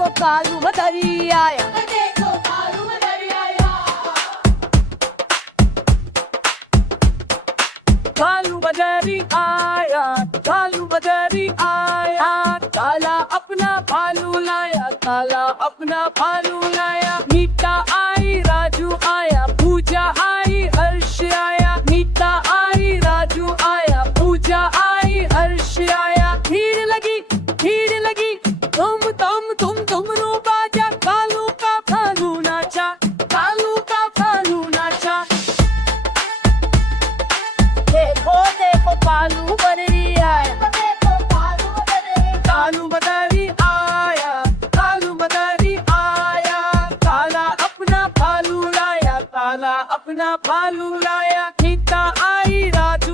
देखो कालू बदरी आया, देखो कालू बदरी आया। कालू बदरी आया, कालू बदरी आया, काला अपना भालू लाया, काला अपना भालू लाया। मीता आई राजू आया, पूजा आई हर्ष आया। मीता आई राजू आया, पूजा आई हर्ष आया। भीड़ लगी तुम रो बाजा, कालू का भालू नाचा, कालू का भालू नाचा। देखो देखो कालू बदरी आया, देखो कालू बदरी। कालू बदरी आया, कालू बदरी आया, काला अपना भालू लाया, काला अपना भालू लाया। मीता आई राजू